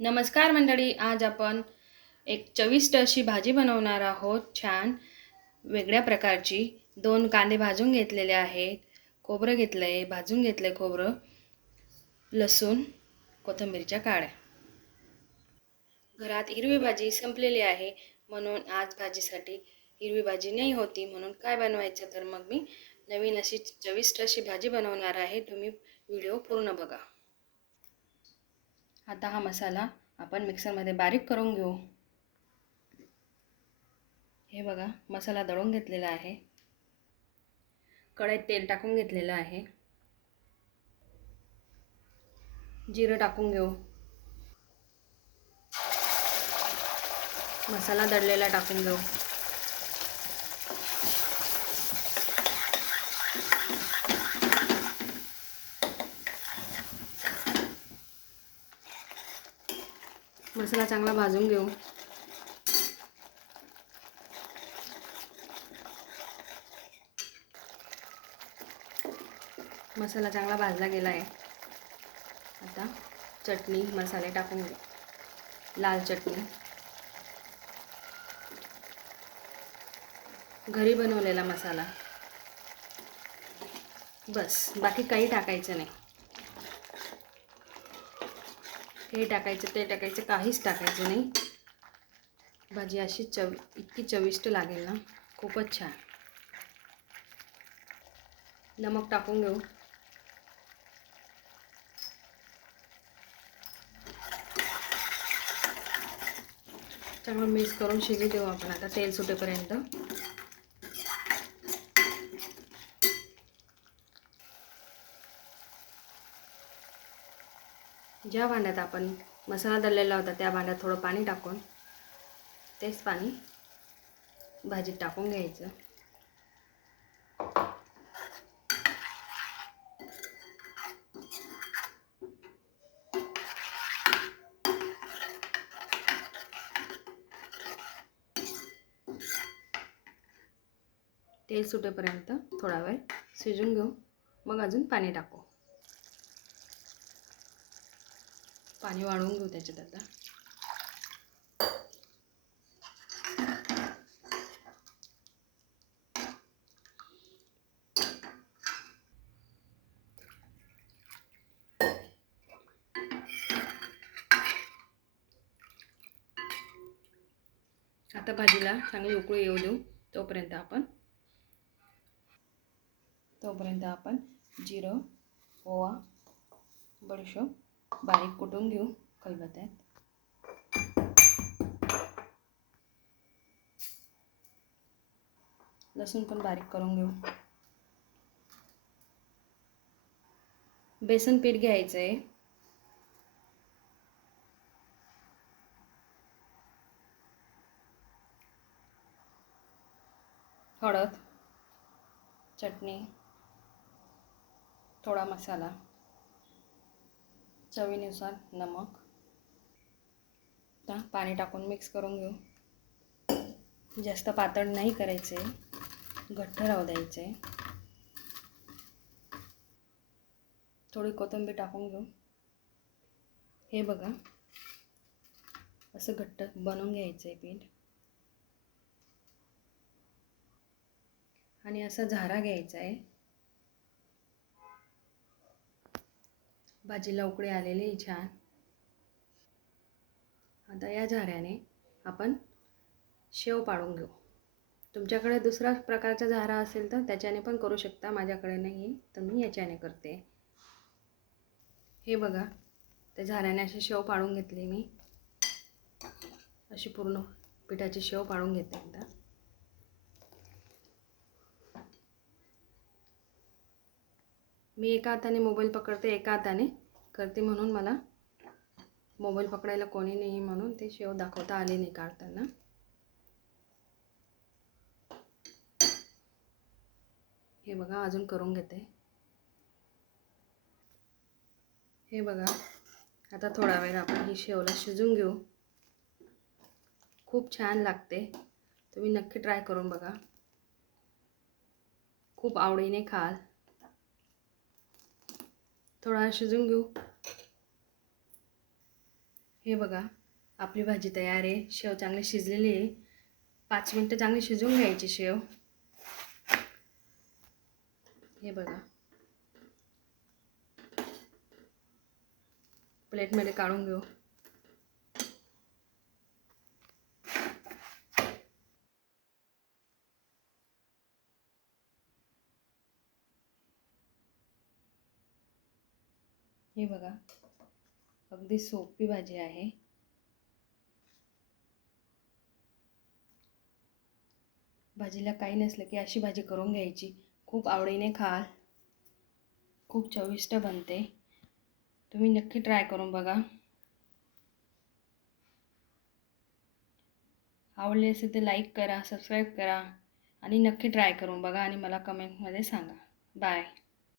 नमस्कार मंडळी, आज आपण एक चविष्ट अशी भाजी बनवणार आहोत. छान वेगळ्या प्रकारची. 2 कांदे भाजून घेतलेले आहेत, खोबरं घेतलं आहे, भाजून घेतलं आहे खोबरं, लसूण, कोथिंबीरच्या काड्या. घरात हिरवी भाजी संपलेली आहे, म्हणून आज भाजीसाठी हिरवी भाजी नाही होती, म्हणून काय बनवायचं, तर मग मी नवीन अशी चविष्ट अशी भाजी बनवणार आहे. तुम्ही व्हिडिओ पूर्ण बघा. आता हा मसाला आपण मिक्सरमध्ये बारीक करून घेऊ. हे बघा, मसाला दळून घेतलेला आहे. कढईत तेल टाकून घेतलेलं आहे. जिरं टाकून घेऊ. मसाला दळलेला टाकून घेऊ. मसाला चांगला भाजून घेऊ. मसाला चांगला भाजला गेला आहे. आता चटणी मसाले टाकून घेऊ. लाल चटणी, घरी बनवलेला मसाला, बस, बाकी काही टाकायचं नाही. हे टाकायचं ते टाकायचं, काहीच टाकायचं नाही. भाजी अशी इतकी चविष्ट लागेल ना, खूपच छान. नमक टाकून घेऊ. चांगलं मिक्स करून शिजू देऊ आपण आता तेल सुटेपर्यंत. ज्या भांड्यात आपण मसाला दळलेला होता त्या भांड्यात थोडं पाणी टाकून तेच पाणी भाजीत टाकून घ्यायचं. तेल सुटेपर्यंत थोडा वेळ शिजून घेऊ, मग अजून पाणी टाकू. पाणी वाढवून घेऊ त्याच्यात आता. आता भाजीला चांगली उकळी येऊ देऊ. तोपर्यंत आपण जिरं, ओवा, बडीशोप बारीक कुटून घेऊ खलबत्त्यात. लसूण पण बारीक करून घेऊ. बेसन पीठ घ्यायचं आहे. हळद, चटणी, थोडा मसाला, चवीनुसार नमक. आता पाणी टाकून मिक्स करून घेऊ. जास्त पातळ नाही करायचे, घट्ट राहू द्यायचे. थोडी कोथिंबीर टाकून घेऊ. हे बघा, असं घट्ट बनवून घ्यायचं आहे पीठ. आणि असा झारा घ्यायचा आहे. भाजीला उकळी आलेली छान. आता या झाऱ्याने आपण शेव पाडून घेऊ. तुमच्याकडे दुसरा प्रकारचा झारा असेल तर त्याच्याने पण करू शकता. माझ्याकडे नाही तर मी याच्याने करते. हे बघा, त्या झाऱ्याने अशी शेव पाडून घेतली मी. अशी पूर्ण पिठाची शेव पाडून घेते एकदा. मी एका हाताने मोबाईल पकडते, एका हाताने करते, म्हणून मला मोबाईल पकडायला कोणी नाही, म्हणून ते शेव दाखवता आले नाही काढताना. हे बघा, अजून करून घेते. हे बघा, आता थोडा वेळ आपण ही शेवला शिजून घेऊ. खूप छान लागते. तुम्ही नक्की ट्राय करून बघा. खूप आवडीने खाल. थोडा शिजून घेऊ. हे बघा, आपली भाजी तयार आहे. शेव चांगली शिजलेली आहे. 5 मिनटं चांगली शिजवून घ्यायची शेव. हे बघा, प्लेटमध्ये काढून घेऊ. हे बघा, अगदी सोपी भाजी आहे. भाजीला काही नसलं की अशी भाजी करून घ्यायची. खूप आवडीने खाल. खूप चविष्ट बनते. तुम्ही नक्की ट्राय करून बघा. आवडले असेल तर लाईक करा, सबस्क्राईब करा आणि नक्की ट्राय करून बघा आणि मला कमेंटमध्ये सांगा. बाय.